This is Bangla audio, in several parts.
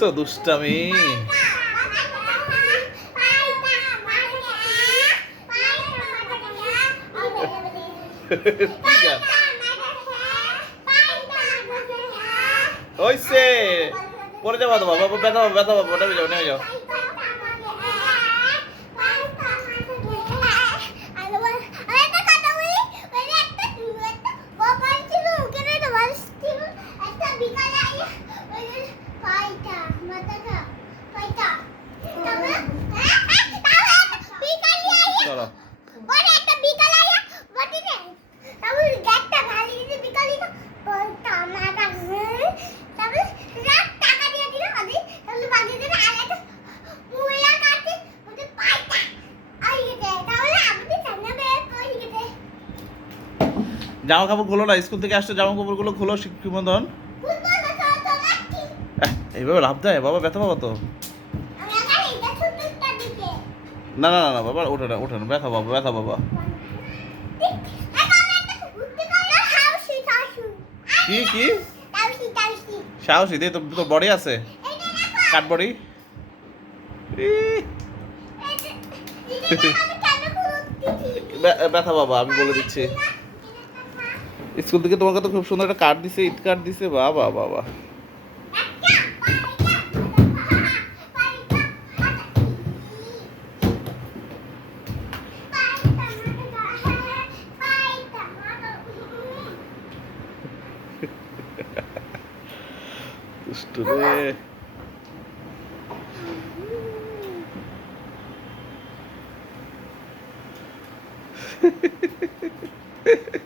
দেখছ? দুষ্টামি। হইছে। পরে যাব তো বাবা, ব্যথা পাবো ব্যথা পাবো, ওটা যাও নেমে যাও চলো পরে একটা বিকাল আইয়া বটিতে তারপর গ্যাসটা ঢালি দিতে বিকালই না বলতা মাটা তারপর রাত টাকা দিয়ে দিল আমি তারপর বাকি দিন আর একটা মুলা কাটে ওতে পাইতা আই গেছে তাহলে আমাদের সামনে বের করে গেছে জামা কাপড় খোলো না স্কুল থেকে আসছে জামা কাপড়গুলো খোলো লাকি এইভাবে লাভ দেয় বাবা ব্যথা পাবো তো না না না বাবা ওঠে না ওঠে না ব্যথা বাবা ব্যথা বাবা কি কি সাহসী দে তো তো বডি আছে কাঠ বডি ব্যথা বাবা আমি বলে দিচ্ছি স্কুল থেকে তোমাকে তো খুব সুন্দর একটা কার্ড দিছে ইট কার্ড দিছে, বা বা বাবা দুষ্টু রে।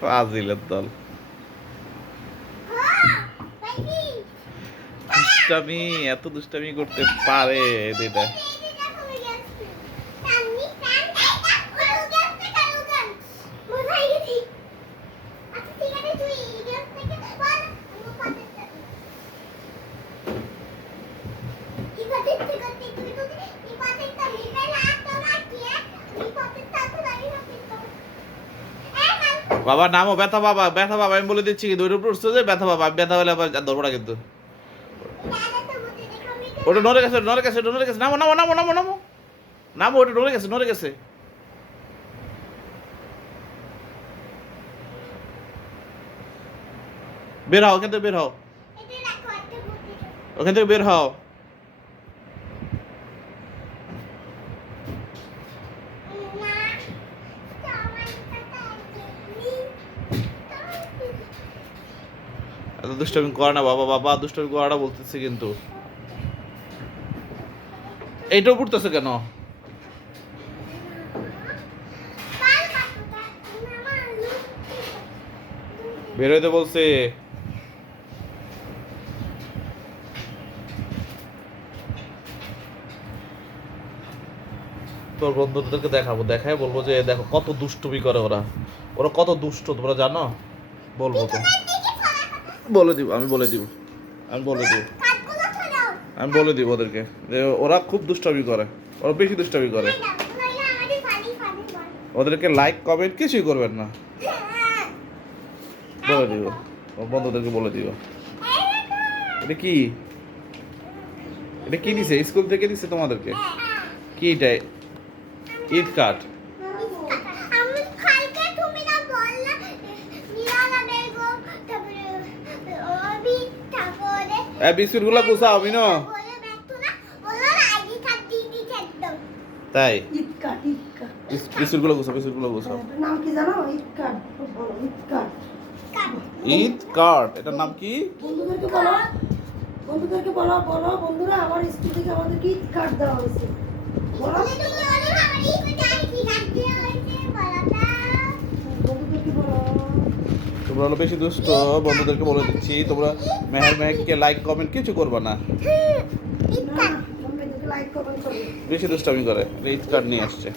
ফাজিলের দল। দুষ্টামি এত দুষ্টামি করতে পারে এটা বাবা নামো ব্যথা বাবা ব্যথা বাবা, আমি বলে দিচ্ছি কিন্তু ওইটা উঠছে যে ব্যথা বাবা ব্যথা হলে আবার ধরবো না কিন্তু। ওটা নড়ে গেছে নড়ে গেছে নড়ে গেছে। নামো নামো নামো নামো নামো। নামো, ওটা নড়ে গেছে নড়ে গেছে। বের হও, ওখান থেকে বের হও। ওখান থেকে বের হও। এত দুষ্টামি করে না বাবা বাবা দুষ্টামি করাটা বলতেছে কিন্তু। এইটাও পড়তেছে কেন? বেরোইতে বলছে। তোর বন্ধুদেরকে দেখাবো, দেখায় বলব যে, দেখো কত দুষ্টুমি করে ওরা। ওরা কত দুষ্ট, তোমরা জানো? বলব তো। বলে দিব, আমি বলে দিব। আমি বলে দিব। আমি বলে দিব ওদেরকে, যে ওরা খুব দুষ্টামি করে, ওরা বেশি দুষ্টামি করে। ওদেরকে লাইক কমেন্ট কিছুই করবেন না। বলে দিব বন্ধুদেরকে বলে দিব। এটা কি? এটা কি দিছে? স্কুল থেকে দিছে তোমাদেরকে? কি এটা? ঈদ কার্ড আমি কালকে তুমি না বললা নিরালা বেগো তারপরে অবি তারপরে এই বিস্কুটগুলো কুসাও আমি না বলে ব্যক্ত না বলল না আইডি কার্ড দিয়ে দিতে একদম। তাই? বিস্কুটগুলো কুসাও বিস্কুটগুলো এটার নাম কি জানো? ঈদ কার্ড এটার নাম কি? বন্ধুদেরকে বলো বন্ধুদেরকে বলো বলো বন্ধুরা আমার স্কুল থেকে আমাদেরকে দেওয়া হয়েছে। বলো। এই কার্ড দিয়ে হয়েছে বন্ধুদেরকে বলো। তোমরা হলো বেশি দুষ্ট বন্ধুদেরকে বলে দিচ্ছি, তোমরা মেহের মেহেককে লাইক কমেন্ট কিছু করবে না। বেশি দুষ্টামি করে ঈদ কার্ড নিয়ে আসছে।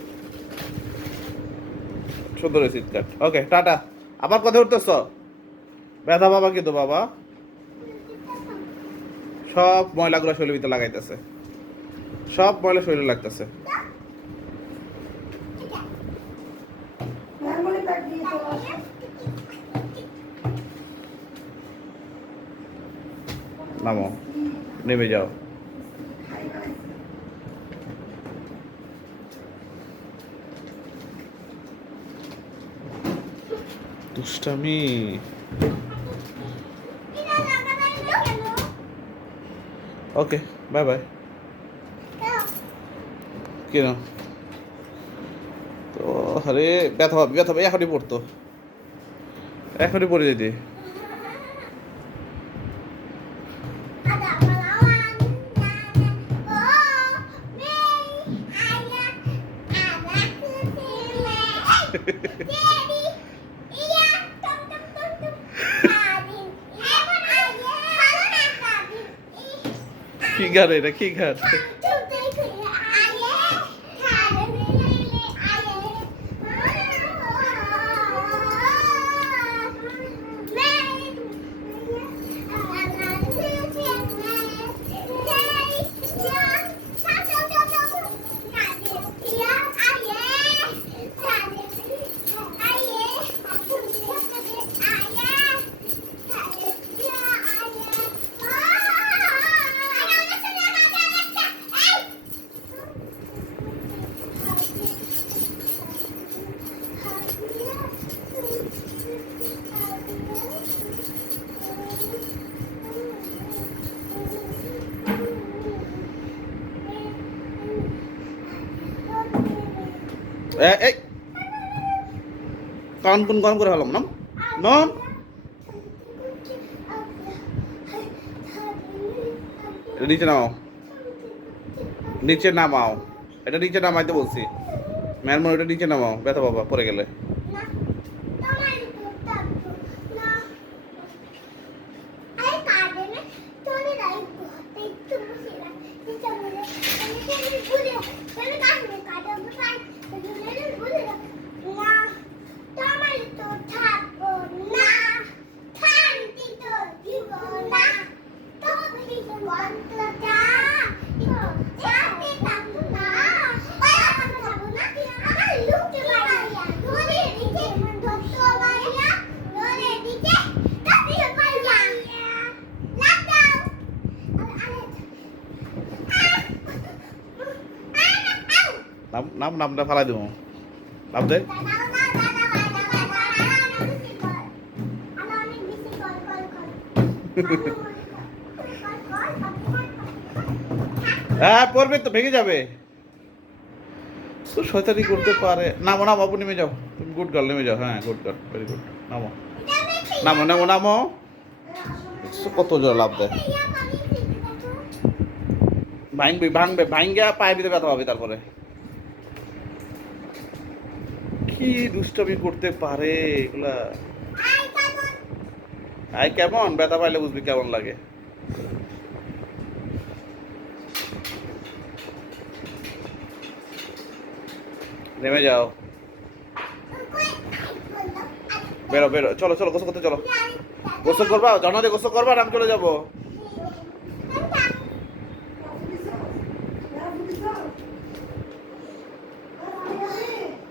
সুন্দর হয়েছে কার্ড। ওকে টাটা। আবার কথা উঠতেছ ব্যথা বাবা কিন্তু বাবা। সব ময়লাগুলো শরীরের লাগাইতেছে। সব ময়লা শরীরে লাগতেছে। নামো। নেমে যাও। দুষ্টামি। Okay bye bye. কেন কেন তো আরে ব্যথা হবে ব্যথা হবে এখনই পড়তো। এখনই পড়ে যেতে। কি গান এটা কি গান এই কান কোন গরম করে হলাম নাম। নাম। নিচে নামাও। নিচে নামাও। এটা নিচে নামাইতে বলছি। ম্যানমন এটা নিচে নামাও। ব্যথা বাবা পরে গেলে। নাম নাম নামটা ফালাই দেবো। নাম দে। হ্যাঁ পড়বে তো, ভেঙে যাবে। তো শয়তানি করতে পারে। নামো নামো, আপু নেমে যাও। তুমি গুড গার্ল নেমে যাও। হ্যাঁ গুড গার্ল ভেরি গুড নামো। নামো নামো নামো। কত জোর লাভ দেয়। ভাঙবে ভাঙবে ভাঙ্গা পায়ে দিতে ব্যথা পাবে তারপরে। কি দুষ্টমি করতে পারে এগুলা? আই কেমন? ব্যথা পাইলে বুঝবি কেমন লাগে। নেমে যাও। বেরো বেরো। চলো চলো, গোসল করতে, চলো। গোসল করবা? জানাতে গোসল করবা আর আমি চলে যাব?